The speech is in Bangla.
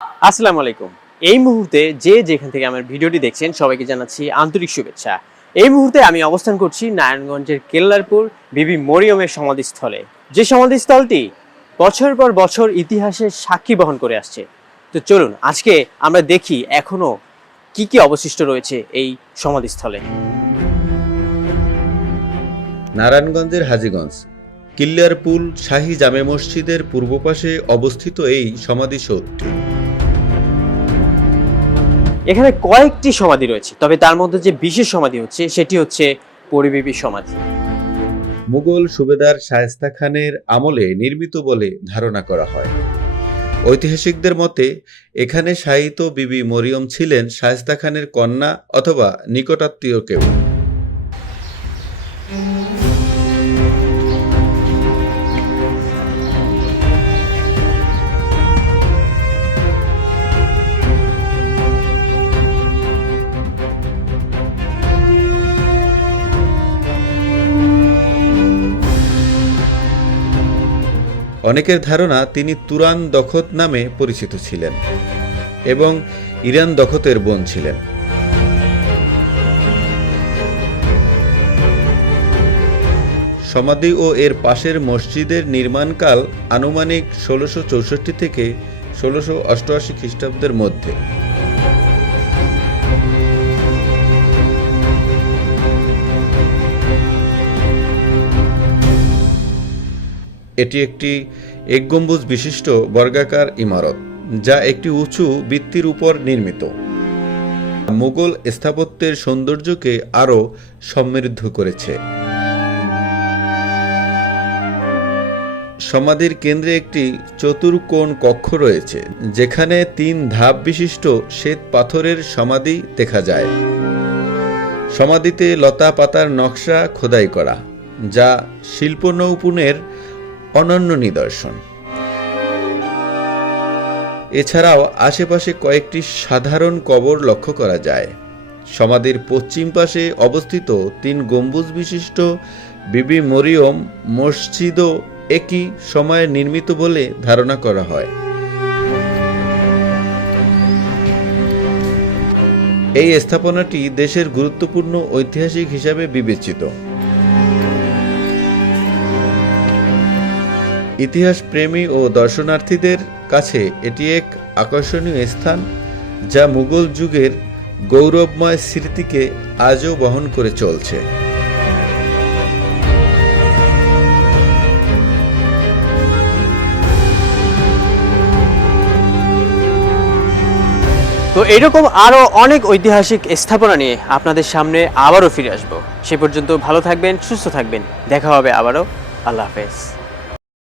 আসসালামু আলাইকুম। এই মুহূর্তে যে যেখান থেকে আমার ভিডিওটি দেখছেন সবাইকে জানাচ্ছি আন্তরিক শুভেচ্ছা। এই মুহূর্তে আমি অবস্থান করছি নারায়ণগঞ্জের কেল্লারপুর বিবি মরিয়মের সমাধিস্থলে। যে সমাধিস্থলটি বছর পর বছর ইতিহাসের সাক্ষী বহন করে আসছে। তো চলুন আজকে আমরা দেখি এখনো কি কি অবশিষ্ট রয়েছে এই সমাধিস্থলে। নারায়ণগঞ্জের হাজীগঞ্জ কিল্লারপুল শাহী জামে মসজিদের পূর্ব পাশে অবস্থিত এই সমাধিসৌধটি। এখানে কয়েকটি সমাধি রয়েছে, তবে তার মধ্যে যে বিশেষ সমাধি হচ্ছে সেটি হচ্ছে পরিবিবির সমাধি। মুঘল সুবেদার শায়েস্তা খানের আমলে নির্মিত বলে ধারণা করা হয়। ঐতিহাসিকদের মতে এখানে শায়িত বিবি মরিয়ম ছিলেন শায়েস্তা খানের কন্যা অথবা নিকটাত্মীয় কেউ। অনেকের ধারণা তিনি তুরান দখত নামে পরিচিত ছিলেন এবং ইরান দখতের বোন ছিলেন। সমাধি ও এর পাশের মসজিদের নির্মাণকাল আনুমানিক ১৬৬৪ থেকে ১৬৮৮ খ্রিস্টাব্দের মধ্যে। এটি একটি এক গম্বুজ বিশিষ্ট বর্গাকার ইমারত, যা একটি উঁচু ভিত্তির উপর নির্মিত। মুঘল স্থাপত্যের সৌন্দর্যকে আরও সমৃদ্ধ করেছে। সমাধির কেন্দ্রে একটি চতুর্কোণ কক্ষ রয়েছে, যেখানে ৩ ধাপ বিশিষ্ট শ্বেত পাথরের সমাধি দেখা যায়। সমাধিতে লতা পাতার নকশা খোদাই করা, যা শিল্প নৈপুণ্যের অনন্য নিদর্শন। এছাড়াও আশেপাশে কয়েকটি সাধারণ কবর লক্ষ্য করা যায়। সমাধির পশ্চিম পাশে অবস্থিত ৩ গম্বুজ বিশিষ্ট বিবি মরিয়ম মসজিদও একই সময়ে নির্মিত বলে ধারণা করা হয়। এই স্থাপনাটি দেশের গুরুত্বপূর্ণ ঐতিহাসিক হিসাবে বিবেচিত। ইতিহাস প্রেমী ও দর্শনার্থীদের কাছে এটি এক আকর্ষণীয় স্থান, যা মুঘল যুগের গৌরবময় স্মৃতিকে আজও বহন করে চলছে। তো এরকম আরো অনেক ঐতিহাসিক স্থাপনা নিয়ে আপনাদের সামনে আবারও ফিরে আসবো। সে পর্যন্ত ভালো থাকবেন, সুস্থ থাকবেন। দেখা হবে আবারও। আল্লাহ হাফেজ।